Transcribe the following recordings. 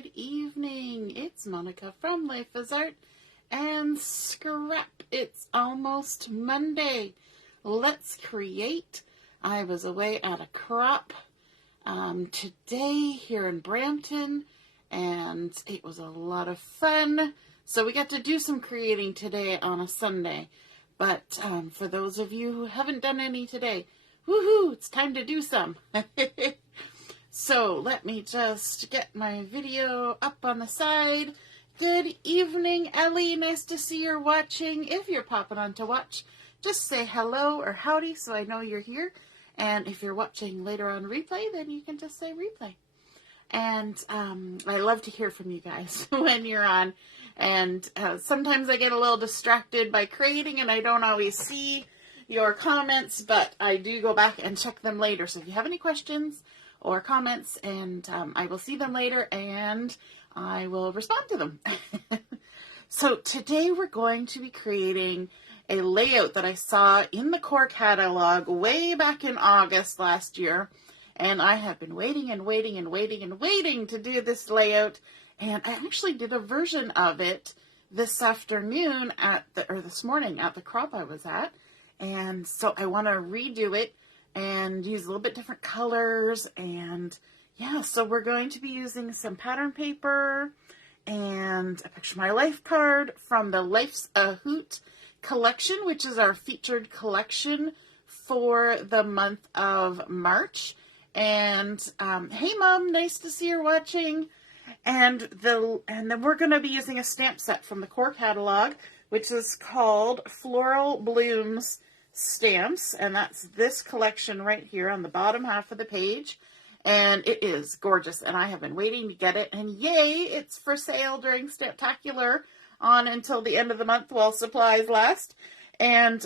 Good evening. It's Monica from Life is Art and Scrap. It's almost Monday. Let's create. I was away at a crop today here in Brampton, and it was a lot of fun. So we got to do some creating today on a Sunday. But for those of you who haven't done any today, woohoo, it's time to do some. So let me just get my video up on the side. Good evening, Ellie. Nice to see you're watching. If you're popping on to watch, just say hello or howdy so I know you're here. And if you're watching later on replay, then you can just say replay. And I love to hear from you guys when you're on. And sometimes I get a little distracted by creating and I don't always see your comments, but I do go back and check them later. So if you have any questions or comments, and I will see them later and I will respond to them. So today we're going to be creating a layout that I saw in the Core Catalog way back in August last year. And I have been waiting and waiting and waiting and waiting to do this layout. And I actually did a version of it this afternoon this morning at the crop I was at. And so I want to redo it and use a little bit different colors. And yeah, so we're going to be using some pattern paper and a Picture My Life card from the Life's a Hoot collection, which is our featured collection for the month of March. And hey Mom, nice to see you're watching. And then we're going to be using a stamp set from the Core Catalog, which is called Floral Blooms Stamps, and that's this collection right here on the bottom half of the page, and it is gorgeous, and I have been waiting to get it, and yay, it's for sale during Stamptacular on until the end of the month while supplies last. And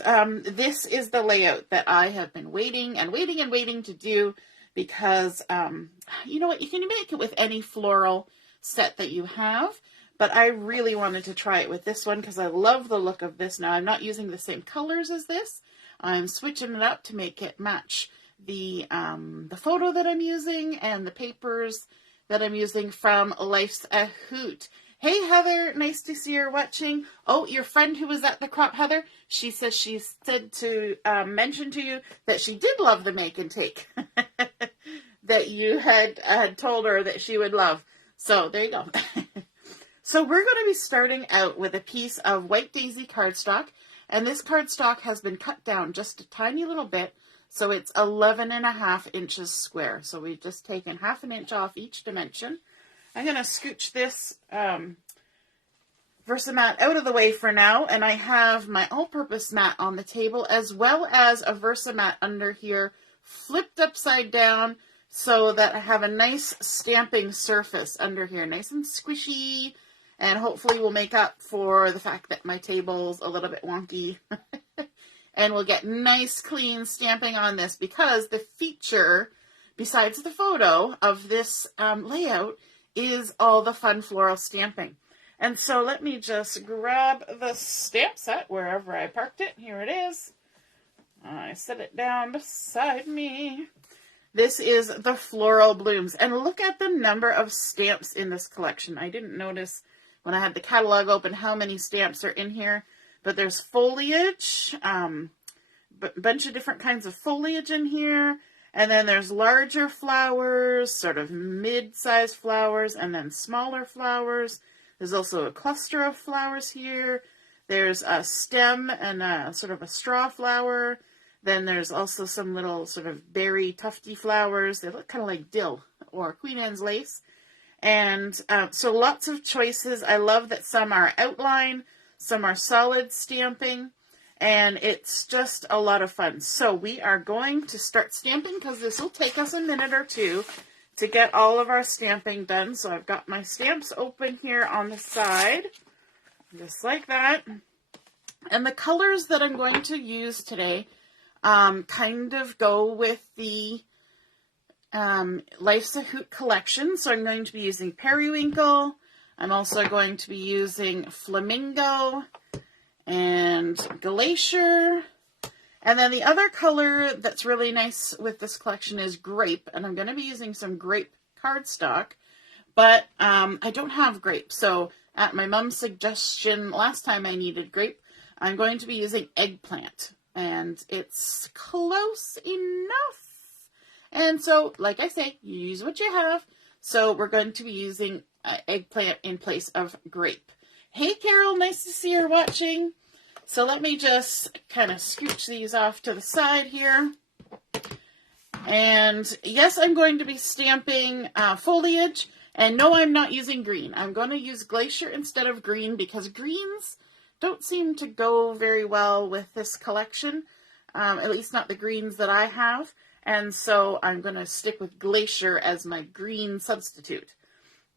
this is the layout that I have been waiting and waiting and waiting to do, because you know what, you can make it with any floral set that you have, but I really wanted to try it with this one because I love the look of this. Now I'm not using the same colors as this. I'm switching it up to make it match the photo that I'm using and the papers that I'm using from Life's a Hoot. Hey Heather, nice to see you're watching. Oh, your friend who was at the crop, Heather, she said to mention to you that she did love the make and take that you had told her that she would love. So there you go. So we're going to be starting out with a piece of White Daisy cardstock. And this cardstock has been cut down just a tiny little bit, so it's 11.5 inches square. So we've just taken ½ an inch off each dimension. I'm going to scooch this Versamat out of the way for now, and I have my all-purpose mat on the table, as well as a Versamat under here, flipped upside down, so that I have a nice stamping surface under here, nice and squishy. And hopefully we'll make up for the fact that my table's a little bit wonky. And we'll get nice, clean stamping on this, because the feature, besides the photo of this layout, is all the fun floral stamping. And so let me just grab the stamp set wherever I parked it. Here it is. I set it down beside me. This is the Floral Blooms. And look at the number of stamps in this collection. I didn't notice when I had the catalog open how many stamps are in here, but there's foliage, bunch of different kinds of foliage in here, and then there's larger flowers, sort of mid-sized flowers, and then smaller flowers. There's also a cluster of flowers here. There's a stem and a sort of a straw flower. Then there's also some little sort of berry tufty flowers. They look kind of like dill or Queen Anne's lace. And so lots of choices. I love that some are outline, some are solid stamping, and it's just a lot of fun. So we are going to start stamping, because this will take us a minute or two to get all of our stamping done. So I've got my stamps open here on the side, just like that. And the colors that I'm going to use today kind of go with the Life's a Hoot collection. So I'm going to be using Periwinkle. I'm also going to be using Flamingo and Glacier. And then the other color that's really nice with this collection is Grape. And I'm going to be using some Grape cardstock. but I don't have grape. So at my mom's suggestion, last time I needed grape, I'm going to be using eggplant, and it's close enough. And so, like I say, you use what you have. So we're going to be using eggplant in place of grape. Hey, Carol, nice to see you're watching. So let me just kind of scooch these off to the side here. And yes, I'm going to be stamping foliage. And no, I'm not using green. I'm going to use Glacier instead of green because greens don't seem to go very well with this collection. At least not the greens that I have. And so I'm going to stick with Glacier as my green substitute.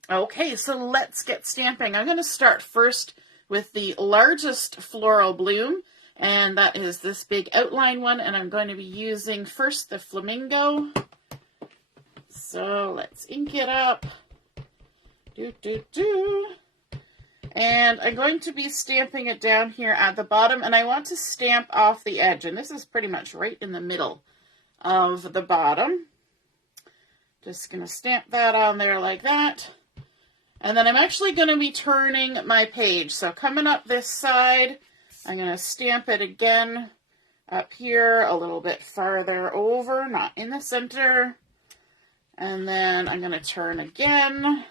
Okay, so let's get stamping. I'm going to start first with the largest floral bloom, and that is this big outline one, and I'm going to be using first the Flamingo. So let's ink it up. And I'm going to be stamping it down here at the bottom, and I want to stamp off the edge, and this is pretty much right in the middle of the bottom. Just going to stamp that on there like that. And then I'm actually going to be turning my page. So coming up this side, I'm going to stamp it again up here a little bit farther over, not in the center. And then I'm going to turn again,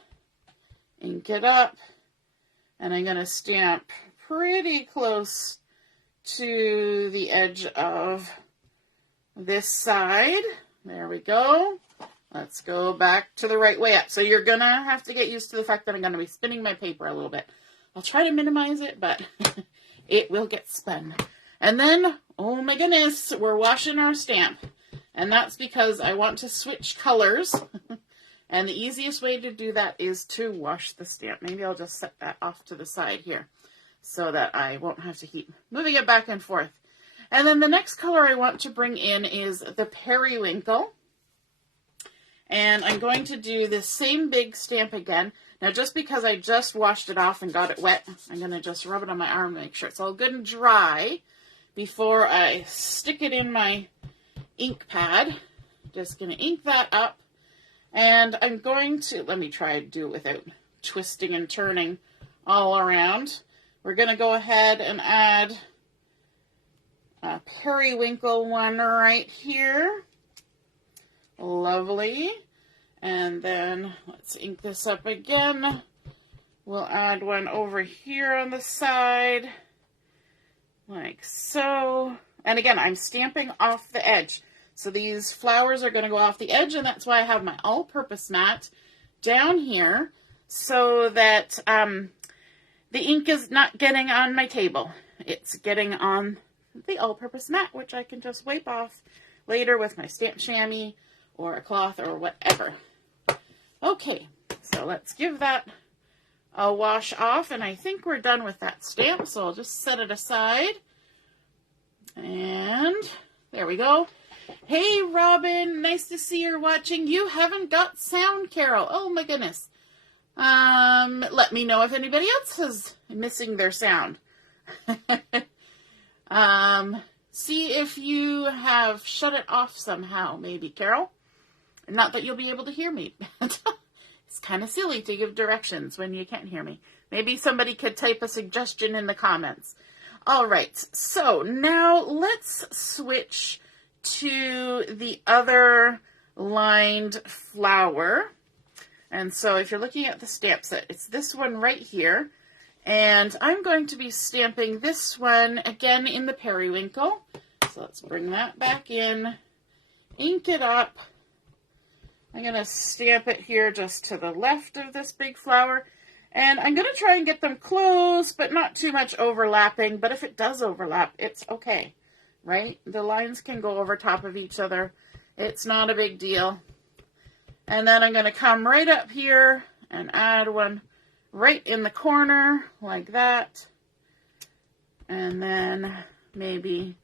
ink it up, and I'm going to stamp pretty close to the edge of this side. There we go. Let's go back to the right way up. So you're going to have to get used to the fact that I'm going to be spinning my paper a little bit. I'll try to minimize it, but it will get spun. And then, oh my goodness, we're washing our stamp. And that's because I want to switch colors. And the easiest way to do that is to wash the stamp. Maybe I'll just set that off to the side here so that I won't have to keep moving it back and forth. And then the next color I want to bring in is the Periwinkle. And I'm going to do the same big stamp again. Now, just because I just washed it off and got it wet, I'm going to just rub it on my arm to make sure it's all good and dry before I stick it in my ink pad. Just going to ink that up. And I'm going to, let me try to do it without twisting and turning all around. We're going to go ahead and add a Periwinkle one right here. Lovely. And then let's ink this up again. We'll add one over here on the side, like so. And again, I'm stamping off the edge. So these flowers are going to go off the edge, and that's why I have my all-purpose mat down here so that the ink is not getting on my table. It's getting on the all-purpose mat, which I can just wipe off later with my stamp chamois or a cloth or whatever. Okay, so let's give that a wash off, and I think we're done with that stamp, so I'll just set it aside. And there we go. Hey, Robin, nice to see you're watching. You haven't got sound, Carol. Oh, my goodness. Let me know if anybody else is missing their sound. See if you have shut it off somehow, maybe, Carol. Not that you'll be able to hear me. It's kind of silly to give directions when you can't hear me. Maybe somebody could type a suggestion in the comments. All right, so now let's switch to the other lined flower. And so if you're looking at the stamp set, it's this one right here. And I'm going to be stamping this one again in the Periwinkle. So let's bring that back in, ink it up. I'm going to stamp it here just to the left of this big flower. And I'm going to try and get them close, but not too much overlapping. But if it does overlap, it's okay, right? The lines can go over top of each other. It's not a big deal. And then I'm going to come right up here and add one right in the corner like that. And then maybe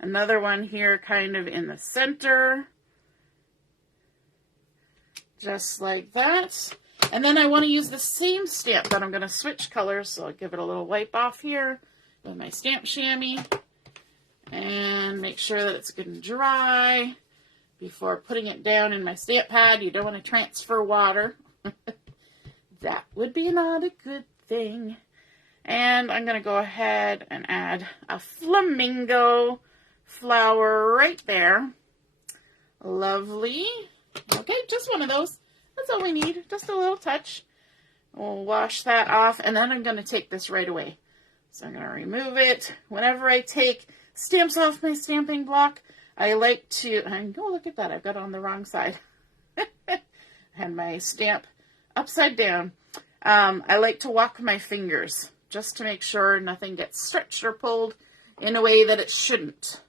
another one here kind of in the center. Just like that. And then I want to use the same stamp, but I'm going to switch colors. So I'll give it a little wipe off here with my stamp chamois. And make sure that it's good and dry before putting it down in my stamp pad. You don't want to transfer water. That would be not a good thing. And I'm going to go ahead and add a flamingo flower right there. Lovely. Okay, just one of those. That's all we need. Just a little touch. We'll wash that off, and then I'm going to take this right away. So I'm going to remove it. Whenever I take stamps off my stamping block, I like to, oh, look at that. I've got it on the wrong side. I had my stamp upside down. I like to walk my fingers just to make sure nothing gets stretched or pulled in a way that it shouldn't.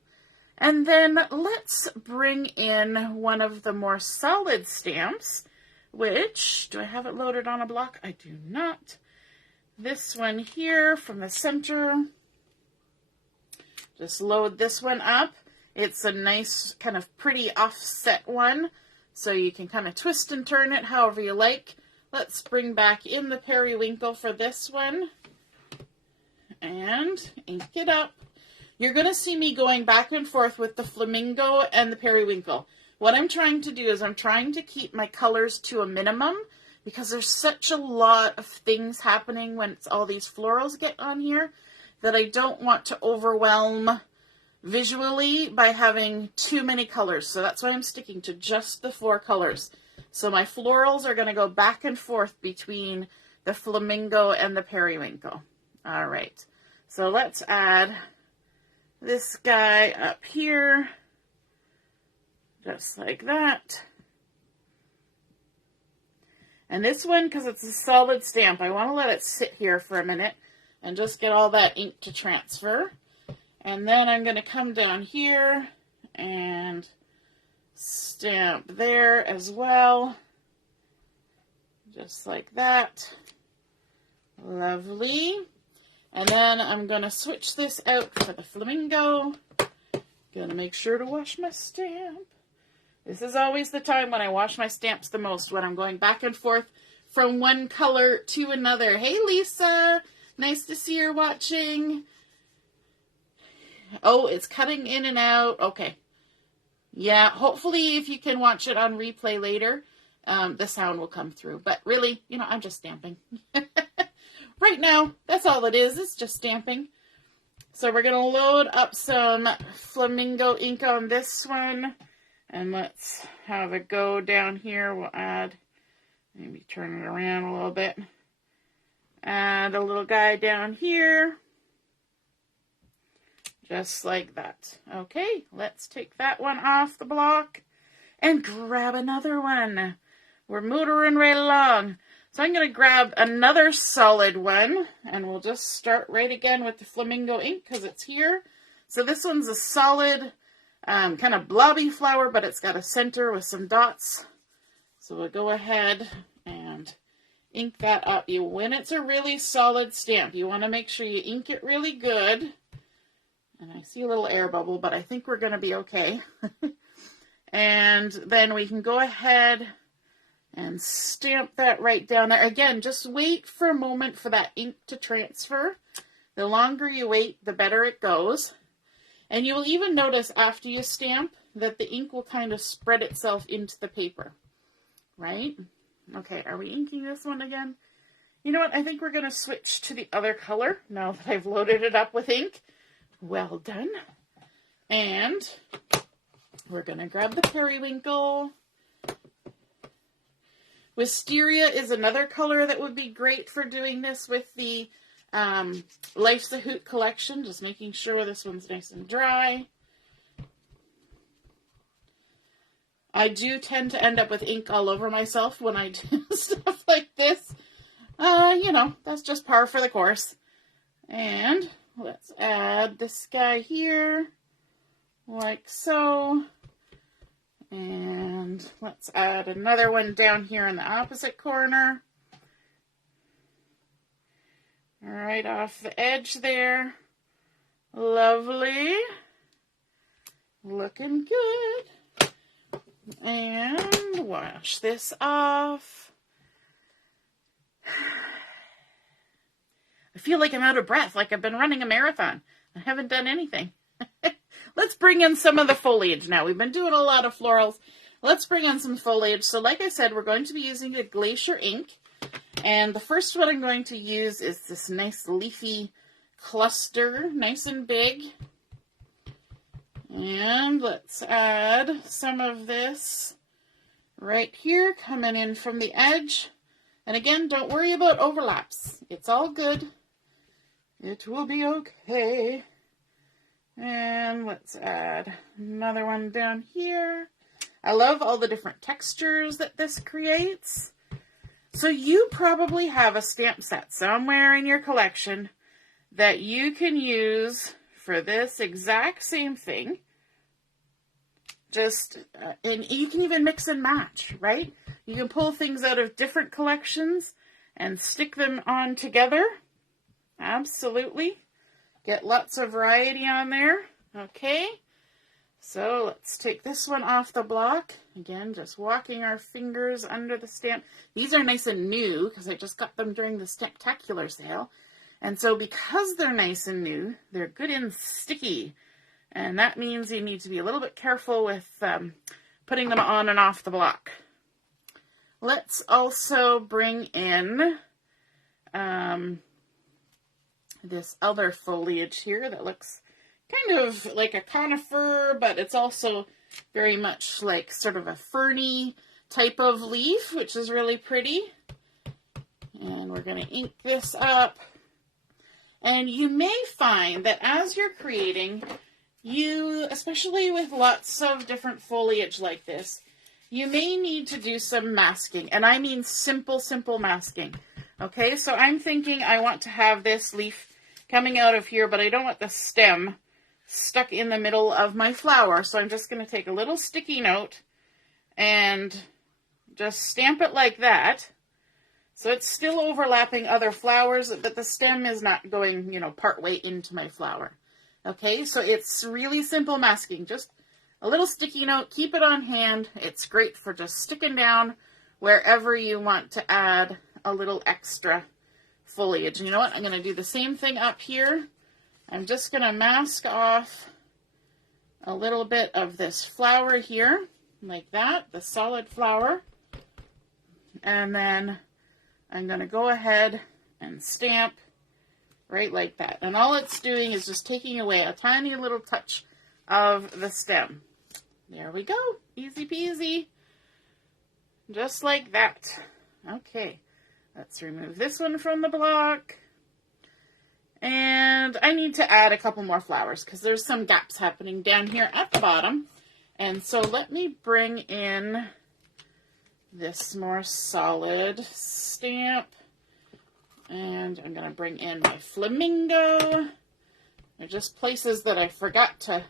And then let's bring in one of the more solid stamps, which, do I have it loaded on a block? I do not. This one here from the center. Just load this one up. It's a nice kind of pretty offset one, so you can kind of twist and turn it however you like. Let's bring back in the Periwinkle for this one and ink it up. You're going to see me going back and forth with the Flamingo and the Periwinkle. What I'm trying to do is I'm trying to keep my colors to a minimum because there's such a lot of things happening when it's all these florals get on here that I don't want to overwhelm visually by having too many colors. So that's why I'm sticking to just the 4 colors. So my florals are going to go back and forth between the Flamingo and the Periwinkle. All right. So let's add this guy up here, just like that. And this one, because it's a solid stamp, I want to let it sit here for a minute and just get all that ink to transfer. And then I'm going to come down here and stamp there as well, just like that. Lovely. And then I'm going to switch this out for the Flamingo. Going to make sure to wash my stamp. This is always the time when I wash my stamps the most, when I'm going back and forth from one color to another. Hey, Lisa. Nice to see you're watching. Oh, it's cutting in and out. Okay. Yeah, hopefully if you can watch it on replay later, the sound will come through. But really, you know, I'm just stamping. Right now, that's all it is. It's just stamping. So we're going to load up some Flamingo ink on this one. And let's have it go down here. We'll add, maybe turn it around a little bit. Add a little guy down here. Just like that. Okay, let's take that one off the block and grab another one. We're motoring right along. So I'm going to grab another solid one, and we'll just start right again with the Flamingo ink because it's here. So this one's a solid kind of blobby flower, but it's got a center with some dots. So we'll go ahead and ink that up. When it's a really solid stamp, you want to make sure you ink it really good. And I see a little air bubble, but I think we're going to be okay. And then we can go ahead and stamp that right down there. Again, just wait for a moment for that ink to transfer. The longer you wait, the better it goes. And you will even notice after you stamp that the ink will kind of spread itself into the paper. Right? Okay, are we inking this one again? You know what? I think we're going to switch to the other color now that I've loaded it up with ink. Well done. And we're going to grab the Periwinkle. Wisteria is another color that would be great for doing this with the Life's a Hoot collection. Just making sure this one's nice and dry. I do tend to end up with ink all over myself when I do stuff like this. You know, that's just par for the course. And let's add this guy here, like so. And let's add another one down here in the opposite corner. Right off the edge there. Lovely. Looking good. And wash this off. I feel like I'm out of breath, like I've been running a marathon. I haven't done anything. Let's bring in some of the foliage now. We've been doing a lot of florals. Let's bring in some foliage. So like I said, we're going to be using the Glacier ink. And the first one I'm going to use is this nice leafy cluster, nice and big. And let's add some of this right here, coming in from the edge. And again, don't worry about overlaps. It's all good. It will be okay. And let's add another one down here. I love all the different textures that this creates. So you probably have a stamp set somewhere in your collection that you can use for this exact same thing. And you can even mix and match, right? You can pull things out of different collections and stick them on together. Absolutely. Get lots of variety on there. Okay. So let's take this one off the block. Again, just walking our fingers under the stamp. These are nice and new because I just got them during the Stamptacular sale. And so because they're nice and new, they're good and sticky. And that means you need to be a little bit careful with putting them on and off the block. Let's also bring in this other foliage here that looks kind of like a conifer, but it's also very much like sort of a ferny type of leaf, which is really pretty. And we're going to ink this up. And you may find that as you're creating, especially with lots of different foliage like this, you may need to do some masking. And I mean simple masking. Okay, so I'm thinking I want to have this leaf coming out of here, but I don't want the stem stuck in the middle of my flower. So I'm just going to take a little sticky note and just stamp it like that. So it's still overlapping other flowers, but the stem is not going, part way into my flower. Okay, so it's really simple masking. Just a little sticky note, keep it on hand. It's great for just sticking down wherever you want to add a little extra foliage. And you know what? I'm going to do the same thing up here. I'm just going to mask off a little bit of this flower here, like that, the solid flower. And then I'm going to go ahead and stamp right like that. And all it's doing is just taking away a tiny little touch of the stem. There we go. Easy peasy. Just like that. Okay. Let's remove this one from the block. And I need to add a couple more flowers because there's some gaps happening down here at the bottom. And so let me bring in this more solid stamp. And I'm going to bring in my Flamingo. They're just places that I forgot to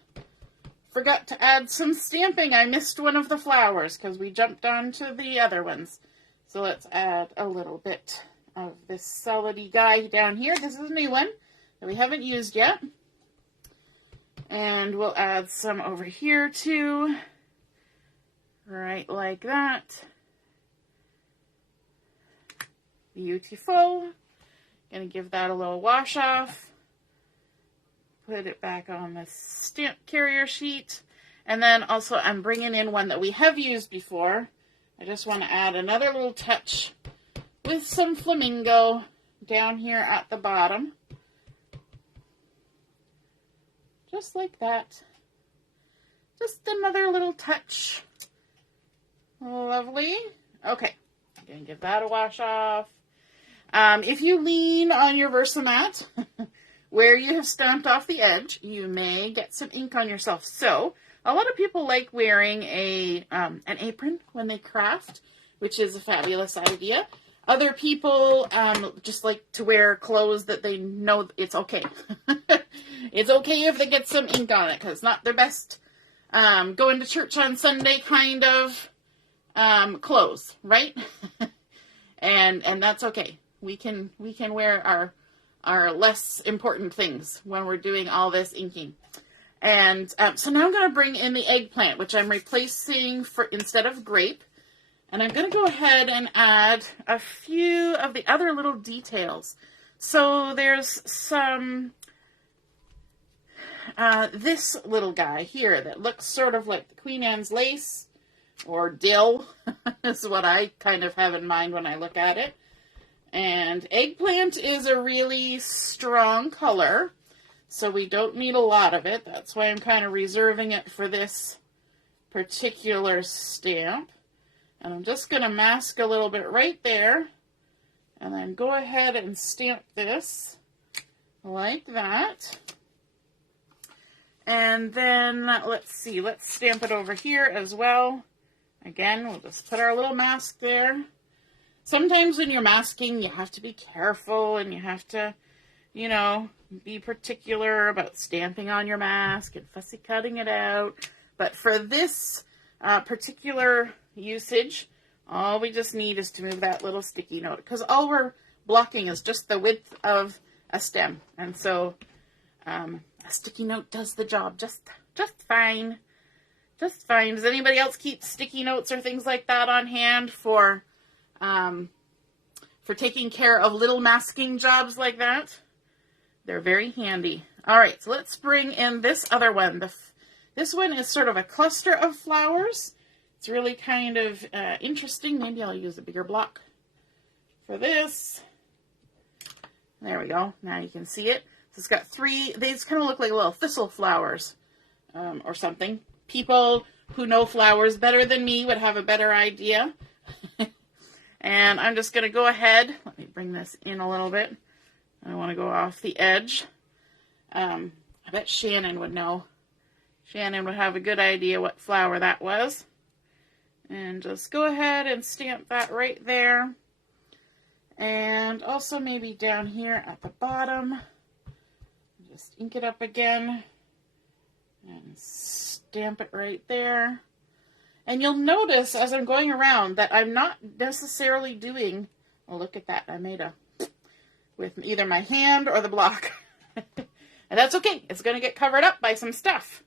add some stamping. I missed one of the flowers because we jumped on to the other ones. So let's add a little bit of this solidy guy down here. This is a new one that we haven't used yet. And we'll add some over here too. Right like that. Beautiful. Gonna give that a little wash off. Put it back on the stamp carrier sheet. And then also I'm bringing in one that we have used before. I just want to add another little touch with some Flamingo down here at the bottom. Just like that. Just another little touch. Lovely. Okay. I'm going to give that a wash off. If you lean on your Versamat, where you have stamped off the edge, you may get some ink on yourself. So, a lot of people like wearing an apron when they craft, which is a fabulous idea. Other people just like to wear clothes that they know it's okay. It's okay if they get some ink on it, because it's not their best going to church on Sunday kind of clothes, right? and that's okay. We can wear our less important things when we're doing all this inking. And so now I'm going to bring in the Eggplant, which I'm replacing instead of Grape. And I'm going to go ahead and add a few of the other little details. So there's some, this little guy here that looks sort of like the Queen Anne's lace, or dill, is what I kind of have in mind when I look at it. And Eggplant is a really strong color, so we don't need a lot of it. That's why I'm kind of reserving it for this particular stamp. And I'm just going to mask a little bit right there, and then go ahead and stamp this like that. And then, let's see, let's stamp it over here as well. Again, we'll just put our little mask there. Sometimes when you're masking, you have to be careful, and you have to, you know, be particular about stamping on your mask and fussy cutting it out. But for this particular usage, all we just need is to move that little sticky note, because all we're blocking is just the width of a stem. And so a sticky note does the job just fine. Just fine. Does anybody else keep sticky notes or things like that on hand for taking care of little masking jobs like that? They're very handy. All right, so let's bring in this other one. This one is sort of a cluster of flowers. It's really kind of interesting. Maybe I'll use a bigger block for this. There we go. Now you can see it. So it's got three, these kind of look like little thistle flowers or something. People who know flowers better than me would have a better idea. And I'm just going to go ahead. Let me bring this in a little bit. I want to go off the edge. I bet Shannon would know. Shannon would have a good idea what flower that was. And just go ahead and stamp that right there. And also maybe down here at the bottom. Just ink it up again. And stamp it right there. And you'll notice as I'm going around that I'm not necessarily doing, oh, look at that. I made a, with either my hand or the block. And that's okay. It's going to get covered up by some stuff.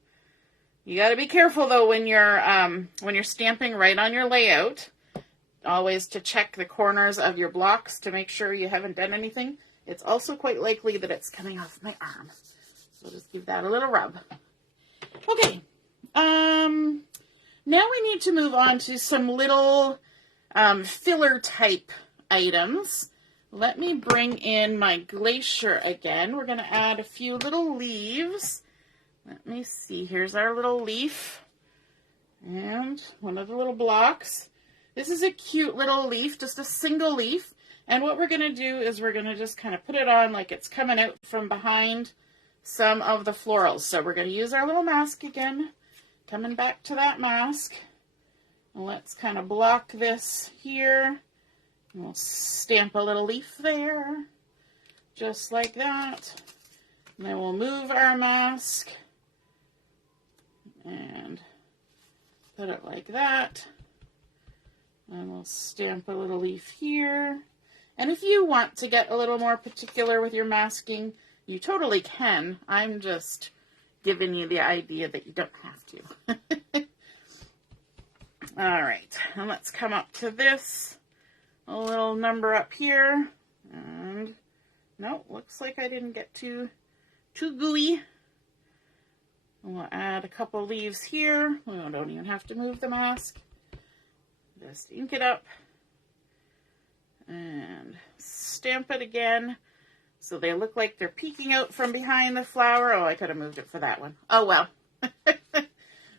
You got to be careful though when you're stamping right on your layout. Always to check the corners of your blocks to make sure you haven't done anything. It's also quite likely that it's coming off my arm. So just give that a little rub. Okay. Now we need to move on to some little filler type items. Let me bring in my Glacier again. We're going to add a few little leaves. Let me see. Here's our little leaf. And one of the little blocks. This is a cute little leaf, just a single leaf. And what we're going to do is we're going to just kind of put it on like it's coming out from behind some of the florals. So we're going to use our little mask again. Coming back to that mask. And let's kind of block this here. And we'll stamp a little leaf there. Just like that. And then we'll move our mask. And put it like that. And we'll stamp a little leaf here. And if you want to get a little more particular with your masking, you totally can. I'm just giving you the idea that you don't have to. All right, and let's come up to this. A little number up here. And no, looks like I didn't get too gooey. We'll add a couple leaves here. We don't even have to move the mask. Just ink it up and stamp it again so they look like they're peeking out from behind the flower. Oh, I could have moved it for that one. Oh, well.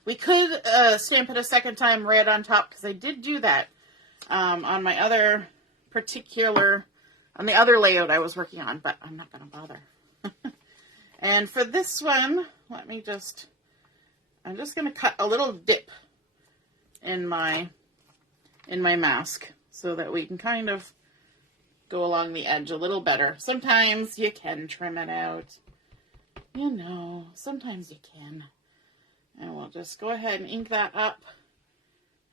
We could stamp it a second time right on top because I did do that on my other on the other layout I was working on, but I'm not going to bother. And for this one, I'm just going to cut a little dip in my mask so that we can kind of go along the edge a little better. Sometimes you can trim it out. You know, sometimes you can. And we'll just go ahead and ink that up.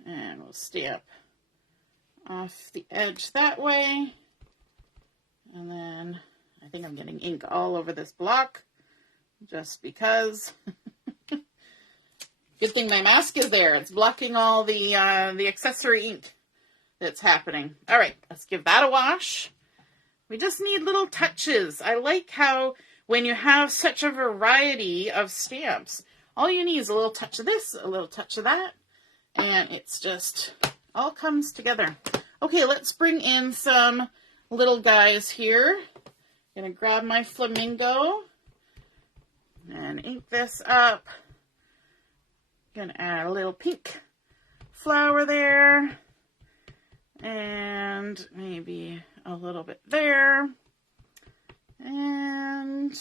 And we'll stamp off the edge that way. And then I think I'm getting ink all over this block just because. Good thing my mask is there. It's blocking all the accessory ink that's happening. All right, let's give that a wash. We just need little touches. I like how when you have such a variety of stamps, all you need is a little touch of this, a little touch of that, and it's just all comes together. Okay, let's bring in some little guys here. I'm going to grab my Flamingo and ink this up. Going to add a little pink flower there. And maybe a little bit there. And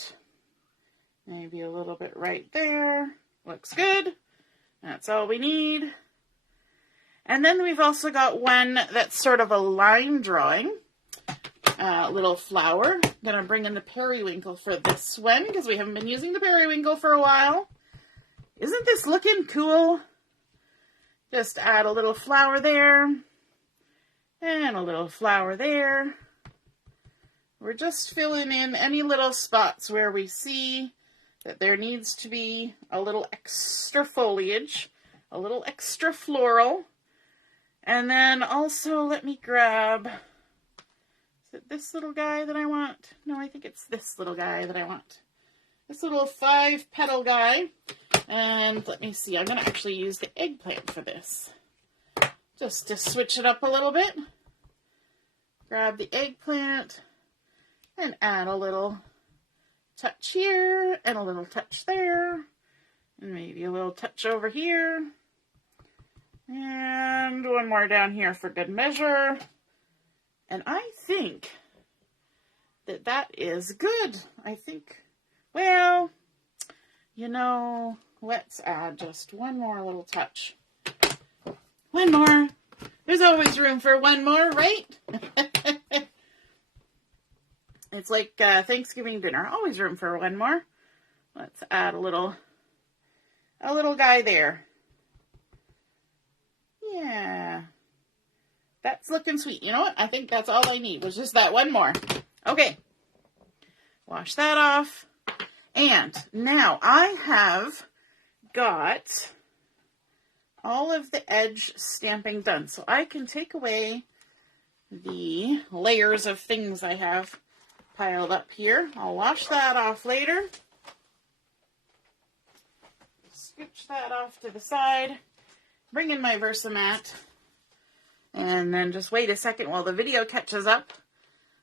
maybe a little bit right there. Looks good. That's all we need. And then we've also got one that's sort of a line drawing. Little flower. I'm going to bring in the Periwinkle for this one because we haven't been using the Periwinkle for a while. Isn't this looking cool? Just add a little flower there. And a little flower there. We're just filling in any little spots where we see that there needs to be a little extra foliage, a little extra floral. And then also let me grab, is it this little guy that I want? No, I think it's this little guy that I want. This little 5-petal guy. And let me see, I'm going to actually use the eggplant for this. Just to switch it up a little bit. Grab the eggplant and add a little touch here and a little touch there. And maybe a little touch over here. And one more down here for good measure. And I think that that is good. I think, well, you know, let's add just one more little touch. One more. There's always room for one more, right? It's like Thanksgiving dinner. Always room for one more. Let's add a little guy there. Yeah. That's looking sweet. You know what? I think that's all I need was just that one more. Okay. Wash that off. And now I have got all of the edge stamping done. So I can take away the layers of things I have piled up here. I'll wash that off later. Scooch that off to the side. Bring in my Versamat. And then just wait a second while the video catches up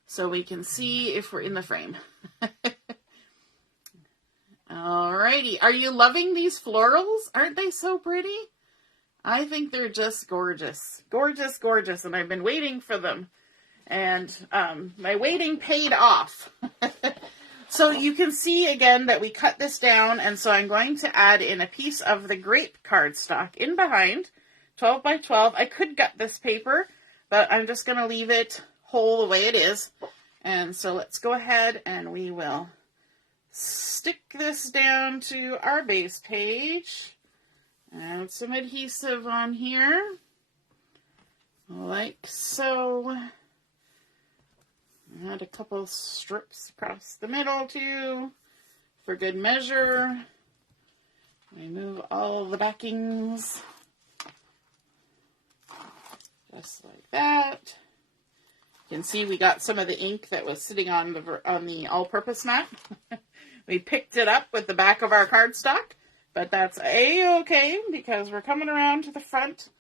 so we can see if we're in the frame. Alrighty. Are you loving these florals? Aren't they so pretty? I think they're just gorgeous. Gorgeous, gorgeous. And I've been waiting for them. And my waiting paid off. So you can see again that we cut this down. And so I'm going to add in a piece of the Grape cardstock in behind. 12 by 12. I could gut this paper, but I'm just going to leave it whole the way it is. And so let's go ahead and we will stick this down to our base page. Add some adhesive on here, like so. Add a couple strips across the middle too, for good measure. Remove all the backings, just like that. You can see we got some of the ink that was sitting on the all-purpose mat. We picked it up with the back of our cardstock. But that's a-okay because we're coming around to the front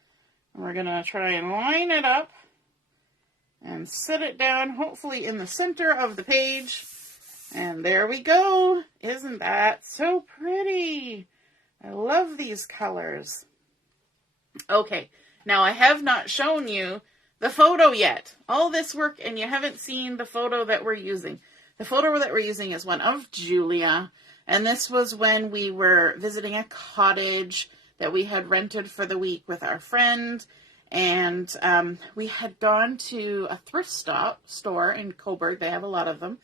and we're going to try and line it up and set it down hopefully in the center of the page. And there we go. Isn't that so pretty? I love these colors. Okay, now I have not shown you the photo yet. All this work and you haven't seen the photo that we're using. The photo that we're using is one of Julia. And this was when we were visiting a cottage that we had rented for the week with our friend. And we had gone to a thrift store in Coburg. They have a lot of them.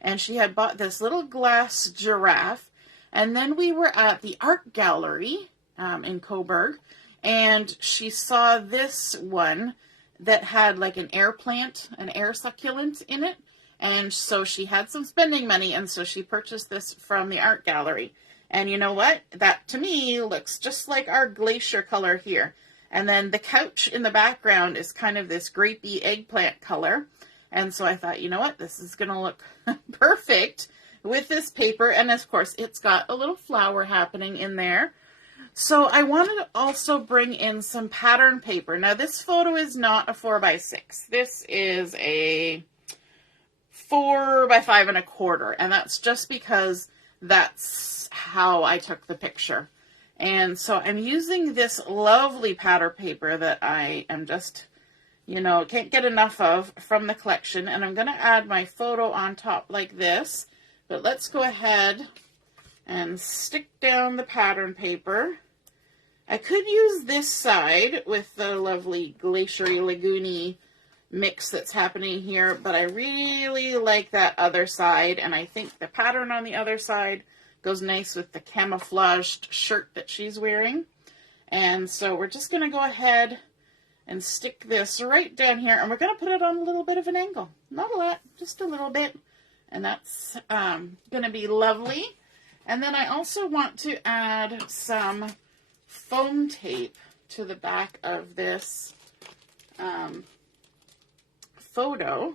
And she had bought this little glass giraffe. And then we were at the art gallery in Coburg. And she saw this one that had like an air plant, an air succulent in it. And so she had some spending money, and so she purchased this from the art gallery. And you know what? That, to me, looks just like our Glacier color here. And then the couch in the background is kind of this grapey eggplant color. And so I thought, you know what? This is going to look perfect with this paper. And, of course, it's got a little flower happening in there. So I wanted to also bring in some pattern paper. Now, this photo is not a 4x6. This is a 4 by 5 1/4, and that's just because that's how I took the picture. And so I'm using this lovely pattern paper that I am just, can't get enough of from the collection, and I'm going to add my photo on top like this. But let's go ahead and stick down the pattern paper. I could use this side with the lovely Glacier Lagoony mix that's happening here, but I really like that other side, and I think the pattern on the other side goes nice with the camouflaged shirt that she's wearing. And so we're just going to go ahead and stick this right down here, and we're going to put it on a little bit of an angle. Not a lot, just a little bit, and that's going to be lovely. And then I also want to add some foam tape to the back of this photo,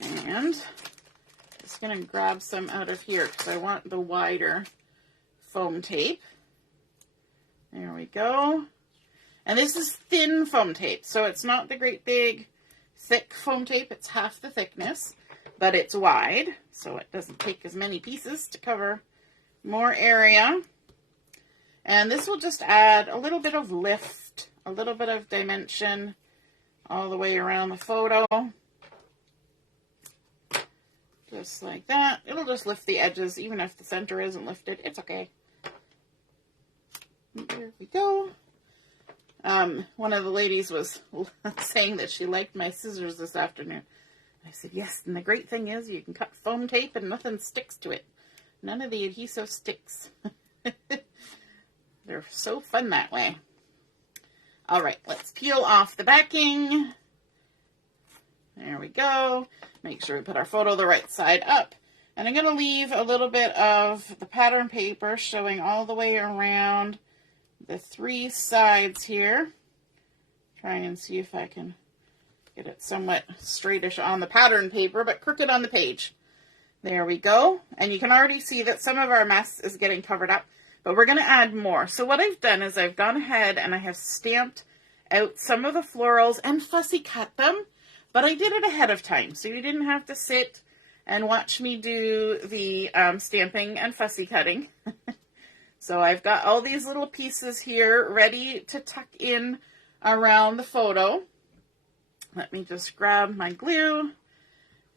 and just going to grab some out of here because I want the wider foam tape. There we go. And this is thin foam tape, so it's not the great big thick foam tape. It's half the thickness, but it's wide, so it doesn't take as many pieces to cover more area. And this will just add a little bit of lift, a little bit of dimension all the way around the photo. Just like that. It'll just lift the edges, even if the center isn't lifted. It's okay. There we go. One of the ladies was saying that she liked my scissors this afternoon. I said, yes, and the great thing is you can cut foam tape and nothing sticks to it. None of the adhesive sticks. They're so fun that way. All right, let's peel off the backing. There we go. Make sure we put our photo the right side up. And I'm going to leave a little bit of the pattern paper showing all the way around the 3 sides here. Try and see if I can get it somewhat straightish on the pattern paper, but crooked on the page. There we go. And you can already see that some of our mess is getting covered up, but we're going to add more. So what I've done is I've gone ahead and I have stamped out some of the florals and fussy cut them, but I did it ahead of time, so you didn't have to sit and watch me do the stamping and fussy cutting. So I've got all these little pieces here ready to tuck in around the photo. Let me just grab my glue,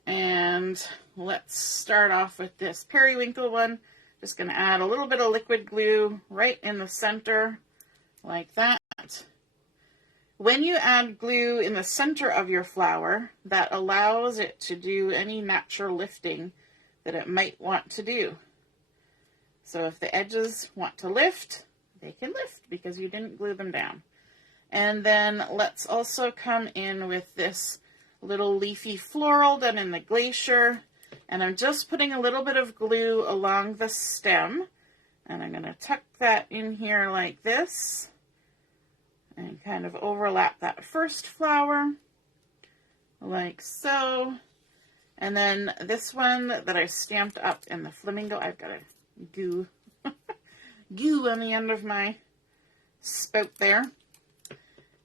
and let's start off with this Periwinkle one. Just going to add a little bit of liquid glue right in the center, like that. When you add glue in the center of your flower, that allows it to do any natural lifting that it might want to do. So if the edges want to lift, they can lift because you didn't glue them down. And then let's also come in with this little leafy floral done in the Glacier. And I'm just putting a little bit of glue along the stem. And I'm going to tuck that in here like this. And kind of overlap that first flower. Like so. And then this one that I stamped up in the Flamingo, I've got a goo on the end of my spout there.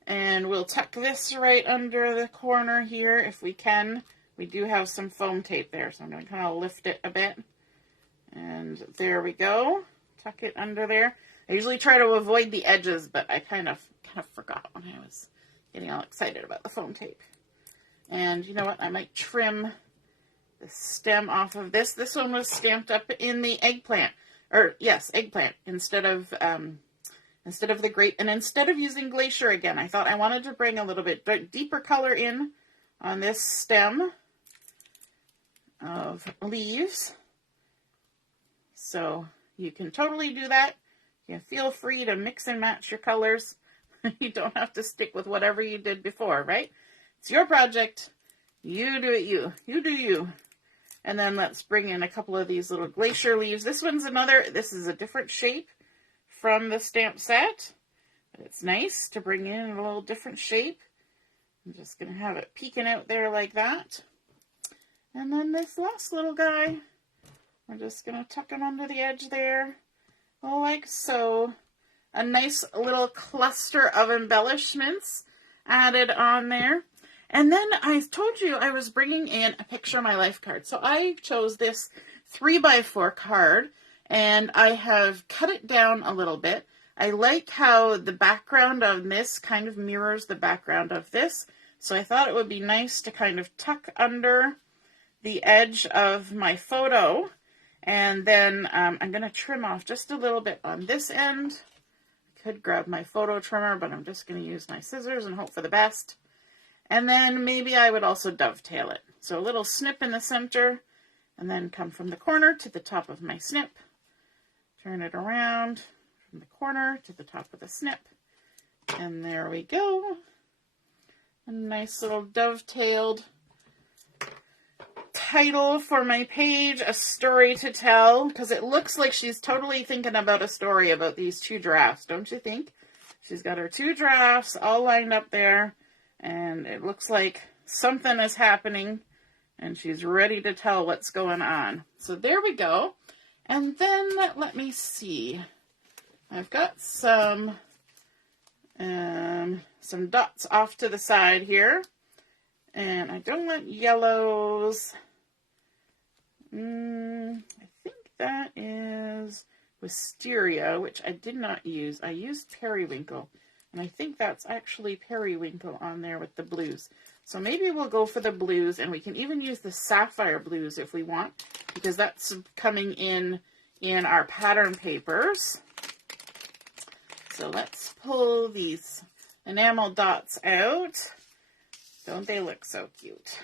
And we'll tuck this right under the corner here if we can. We do have some foam tape there, so I'm going to kind of lift it a bit. And there we go. Tuck it under there. I usually try to avoid the edges, but I kind of forgot when I was getting all excited about the foam tape. And you know what? I might trim the stem off of this. This one was stamped up in the eggplant. Or, yes, eggplant instead of the grape. And instead of using Glacier again, I thought I wanted to bring a little bit deeper color in on this stem of leaves. So you can totally do that. You can feel free to mix and match your colors. You don't have to stick with whatever you did before, right? It's your project. You do it you. You do you. And then let's bring in a couple of these little Glacier leaves. This is a different shape from the stamp set. But it's nice to bring in a little different shape. I'm just going to have it peeking out there like that. And then this last little guy, we're just going to tuck him under the edge there, like so. A nice little cluster of embellishments added on there. And then I told you I was bringing in a picture of my life card. So I chose this 3x4 card, and I have cut it down a little bit. I like how the background of this kind of mirrors the background of this. So I thought it would be nice to kind of tuck under the edge of my photo. And then I'm going to trim off just a little bit on this end. I could grab my photo trimmer, but I'm just going to use my scissors and hope for the best. And then maybe I would also dovetail it. So a little snip in the center, and then come from the corner to the top of my snip. Turn it around from the corner to the top of the snip. And there we go. A nice little dovetailed title for my page, A Story to Tell, because it looks like she's totally thinking about a story about these two giraffes, don't you think? She's got her two giraffes all lined up there, and it looks like something is happening, and she's ready to tell what's going on. So there we go. And then let me see. I've got some dots off to the side here. And I don't want yellows. I think that is Wisteria, which I did not use. I used Periwinkle. And I think that's actually Periwinkle on there with the blues. So maybe we'll go for the blues, and we can even use the sapphire blues if we want, because that's coming in our pattern papers. So let's pull these enamel dots out. Don't they look so cute?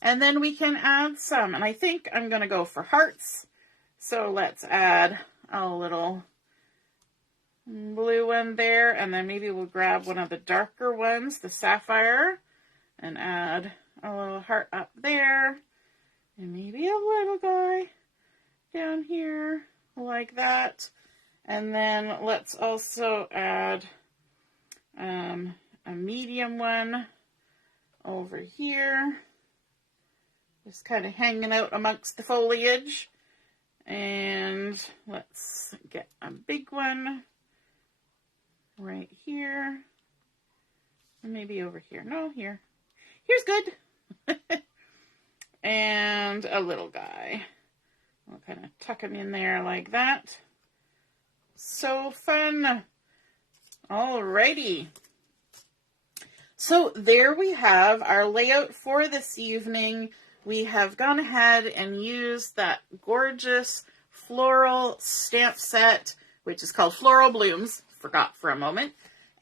And then we can add some, and I think I'm going to go for hearts. So let's add a little blue one there, and then maybe we'll grab one of the darker ones, the sapphire, and add a little heart up there, and maybe a little guy down here like that. And then let's also add a medium one over here, just kind of hanging out amongst the foliage. And let's get a big one right here, and maybe over here. No, here. Here's good. And a little guy. We'll kind of tuck him in there like that. So fun. Alrighty. So there we have our layout for this evening. We have gone ahead and used that gorgeous floral stamp set, which is called Floral Blooms. Forgot for a moment.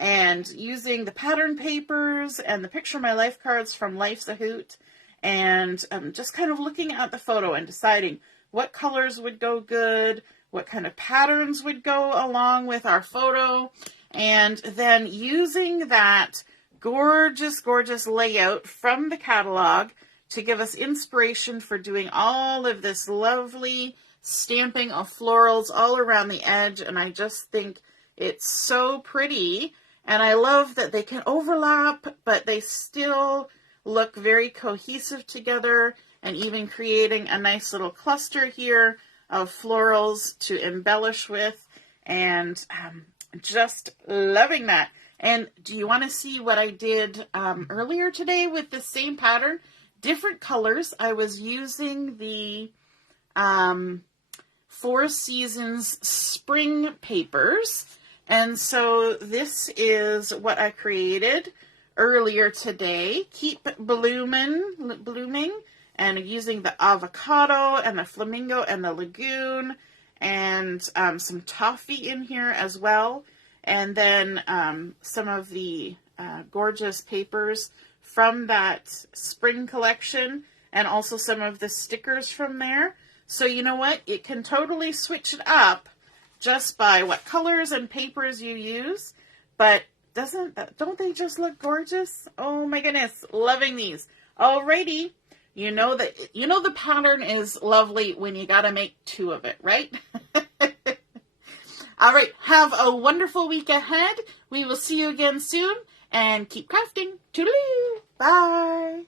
And using the pattern papers and the Picture My Life cards from Life's a Hoot. And just kind of looking at the photo and deciding what colors would go good, what kind of patterns would go along with our photo. And then using that gorgeous, gorgeous layout from the catalog to give us inspiration for doing all of this lovely stamping of florals all around the edge. And I just think it's so pretty. And I love that they can overlap, but they still look very cohesive together, and even creating a nice little cluster here of florals to embellish with. And just loving that. And do you want to see what I did earlier today with the same pattern? Different colors. I was using the Four Seasons spring papers. And so this is what I created earlier today. Keep blooming, and using the avocado and the flamingo and the lagoon, and some toffee in here as well. And then some of the gorgeous papers from that spring collection, and also some of the stickers from there. So you know what? It can totally switch it up just by what colors and papers you use. But don't they just look gorgeous? Oh my goodness, loving these. Alrighty, you know the pattern is lovely when you gotta make two of it, right? All right, have a wonderful week ahead. We will see you again soon, and keep crafting. Toodaloo! Bye!